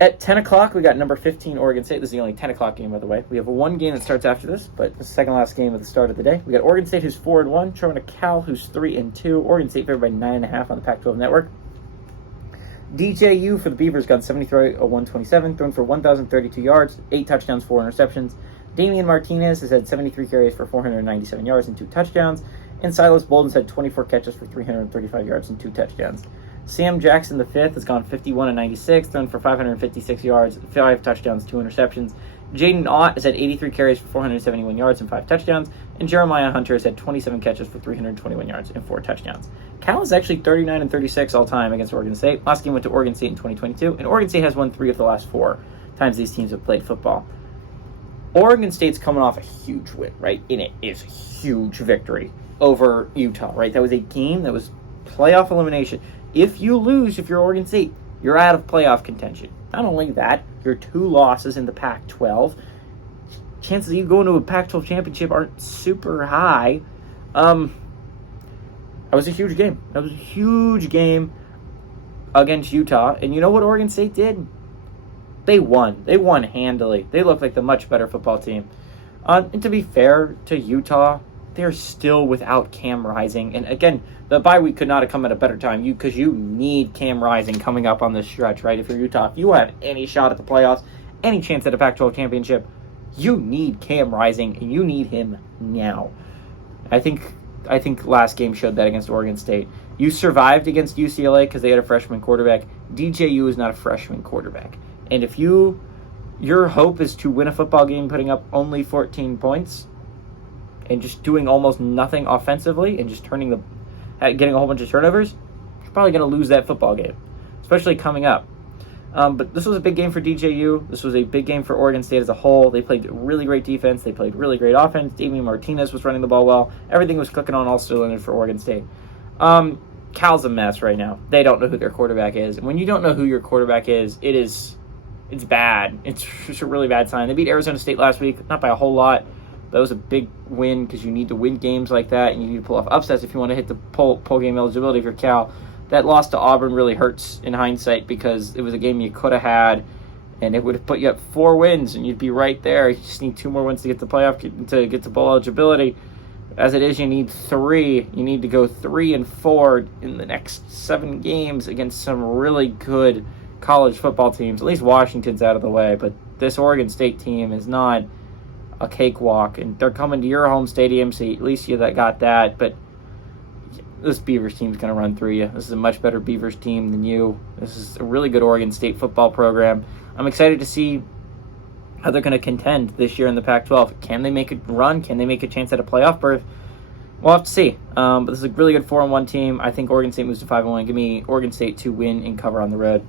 At 10 o'clock, we got number 15 Oregon State. This is the only 10 o'clock game, by the way. We have one game that starts after this, but the second last game of the start of the day. We got Oregon State, who's 4-1, traveling to Cal, who's 3-2. Oregon State favored by 9.5 on the Pac-12 network. DJU for the Beavers got 73-127, thrown for 1,032 yards, 8 touchdowns, 4 interceptions. Damian Martinez has had 73 carries for 497 yards and 2 touchdowns. And Silas Bolden's had 24 catches for 335 yards and 2 touchdowns. Sam Jackson, the fifth, has gone 51-96, thrown for 556 yards, 5 touchdowns, 2 interceptions. Jaden Ott has had 83 carries for 471 yards and 5 touchdowns. And Jeremiah Hunter has had 27 catches for 321 yards and 4 touchdowns. Cal is actually 39-36 all time against Oregon State. Last game went to Oregon State in 2022, and Oregon State has won 3 of the last 4 times these teams have played football. Oregon State's coming off a huge win, right? And it is a huge victory over Utah, right? That was a game that was playoff elimination. If you lose, if you're Oregon State, you're out of playoff contention. Not only that, your 2 losses in the Pac-12. Chances of you going to a Pac-12 championship aren't super high. That was a huge game. That was a huge game against Utah. And you know what Oregon State did? They won. They won handily. They looked like the much better football team. And to be fair to Utah, they're still without Cam Rising. And again, the bye week could not have come at a better time because you need Cam Rising coming up on this stretch, right? If you're Utah, if you have any shot at the playoffs, any chance at a Pac-12 championship, you need Cam Rising, and you need him now. I think last game showed that against Oregon State. You survived against UCLA because they had a freshman quarterback. DJU is not a freshman quarterback. And if your hope is to win a football game putting up only 14 points and just doing almost nothing offensively and just getting a whole bunch of turnovers, you're probably going to lose that football game, especially coming up. But this was a big game for DJU. This was a big game for Oregon State as a whole. They played really great defense. They played really great offense. Damian Martinez was running the ball well. Everything was clicking on all cylinders for Oregon State. Cal's a mess right now. They don't know who their quarterback is. And when you don't know who your quarterback is, it's bad. It's just a really bad sign. They beat Arizona State last week, not by a whole lot. That was a big win because you need to win games like that, and you need to pull off upsets if you want to hit the poll game eligibility for Cal. That loss to Auburn really hurts in hindsight because it was a game you could have had, and it would have put you up 4 wins, and you'd be right there. You just need 2 more wins to get the playoff, to get to bowl eligibility. As it is, you need 3. You need to go 3-4 in the next 7 games against some really good college football teams. At least Washington's out of the way, but this Oregon State team is not a cakewalk, and they're coming to your home stadium, so at least you got that. But this Beavers team's going to run through you. This is a much better Beavers team than you. This is a really good Oregon State football program. I'm excited to see how they're going to contend this year in the Pac-12. Can they make a run? Can they make a chance at a playoff berth? We'll have to see. But this is a really good 4-1 team. I think Oregon State moves to 5-1. Give me Oregon State to win and cover on the road.